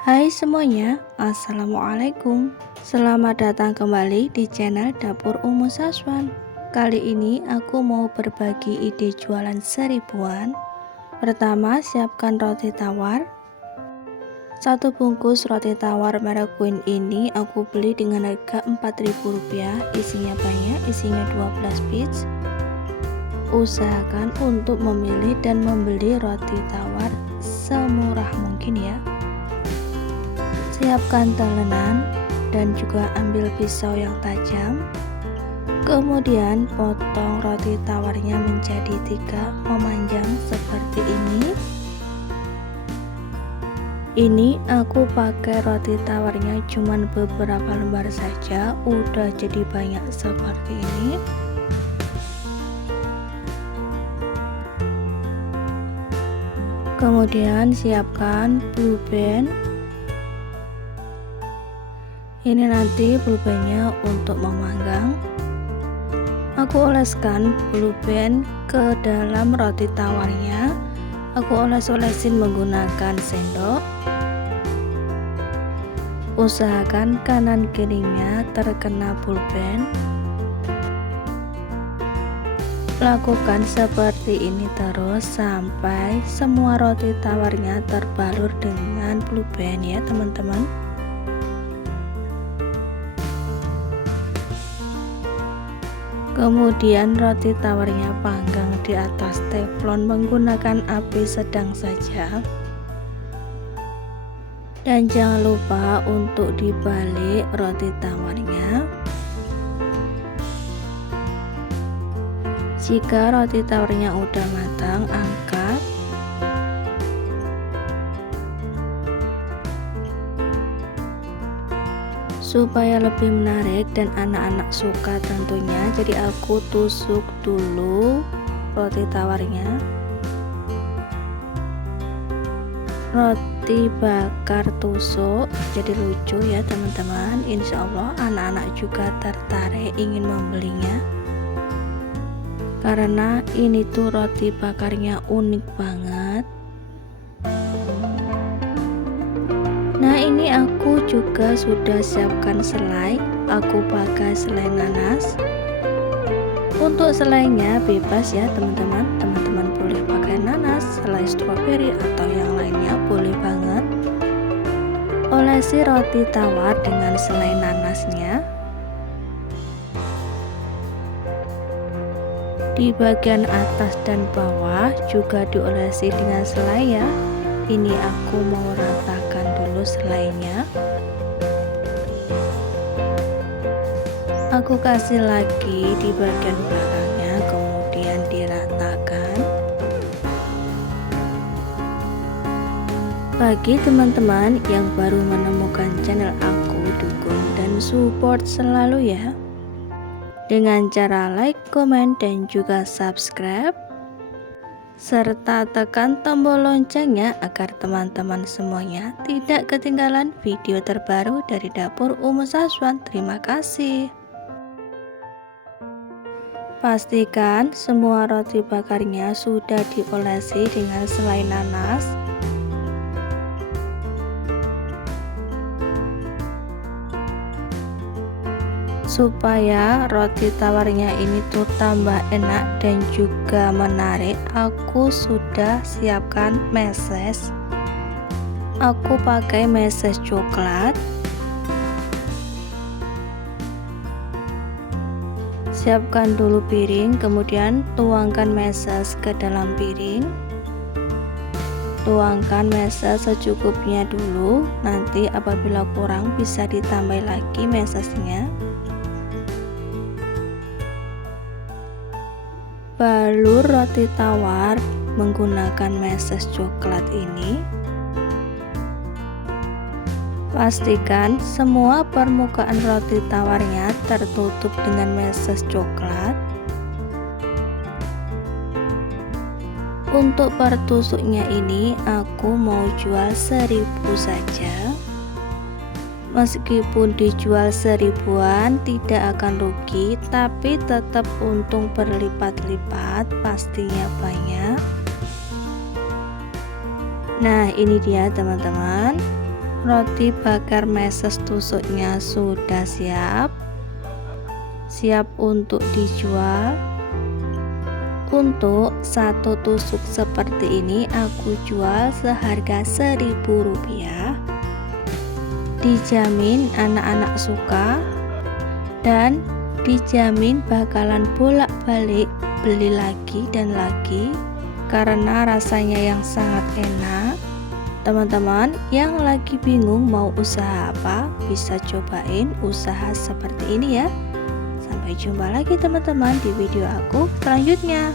Hai semuanya, Assalamualaikum. Selamat datang kembali di channel Dapur Umu Saswan. Kali ini aku mau berbagi ide jualan seribuan. Pertama, siapkan roti tawar. Satu bungkus roti tawar merek Queen ini aku beli dengan harga Rp4.000. Isinya banyak, isinya 12 biji. Usahakan untuk memilih dan membeli roti tawar semurah mungkin ya. Siapkan telenan dan juga ambil pisau yang tajam. Kemudian potong roti tawarnya menjadi 3 memanjang seperti ini. Ini aku pakai roti tawarnya cuman beberapa lembar saja, udah jadi banyak seperti ini. Kemudian siapkan blue band. Ini nanti blue bandnya untuk memanggang. Aku oleskan blue band ke dalam roti tawarnya. Aku oles-olesin menggunakan sendok. Usahakan kanan kirinya terkena blue band. Lakukan seperti ini terus sampai semua roti tawarnya terbalur dengan blue band ya teman-teman. Kemudian roti tawarnya panggang di atas teflon menggunakan api sedang saja. Dan jangan lupa untuk dibalik roti tawarnya. Jika roti tawarnya udah matang, angkat. Supaya lebih menarik dan anak-anak suka tentunya, jadi aku tusuk dulu roti tawarnya. Roti bakar tusuk, jadi lucu ya teman-teman. Insya Allah anak-anak juga tertarik ingin membelinya, karena ini tuh roti bakarnya unik banget. Nah, ini aku juga sudah siapkan selai. Aku pakai selai nanas. Untuk selainya bebas ya teman-teman. Teman-teman boleh pakai nanas, selai stroberi atau yang lainnya boleh banget. Olesi roti tawar dengan selai nanasnya. Di bagian atas dan bawah juga diolesi dengan selai ya. Ini aku mau ratakan dulu selainya. Aku kasih lagi di bagian belakangnya, kemudian diratakan. Bagi teman-teman yang baru menemukan channel aku, dukung dan support selalu ya, dengan cara like, komen, dan juga subscribe, serta tekan tombol loncengnya agar teman-teman semuanya tidak ketinggalan video terbaru dari Dapur Umu Saswan. Terima kasih. Pastikan semua roti bakarnya sudah diolesi dengan selai nanas. Supaya roti tawarnya ini tuh tambah enak dan juga menarik, aku sudah siapkan meses. Aku pakai meses coklat. Siapkan dulu piring, kemudian tuangkan meses ke dalam piring. Tuangkan meses secukupnya dulu, nanti apabila kurang bisa ditambah lagi mesesnya. Balur roti tawar menggunakan meses coklat ini. Pastikan semua permukaan roti tawarnya tertutup dengan meses coklat. Untuk per tusuknya ini aku mau jual 1.000 saja. Meskipun dijual seribuan tidak akan rugi, tapi tetap untung berlipat-lipat, pastinya banyak. Nah, ini dia teman-teman. Roti bakar meses tusuknya sudah siap untuk dijual. Untuk satu tusuk seperti ini aku jual seharga Rp1.000. Dijamin anak-anak suka dan dijamin bakalan bolak-balik beli lagi dan lagi karena rasanya yang sangat enak. Teman-teman yang lagi bingung mau usaha apa, bisa cobain usaha seperti ini ya. Sampai jumpa lagi teman-teman di video aku selanjutnya.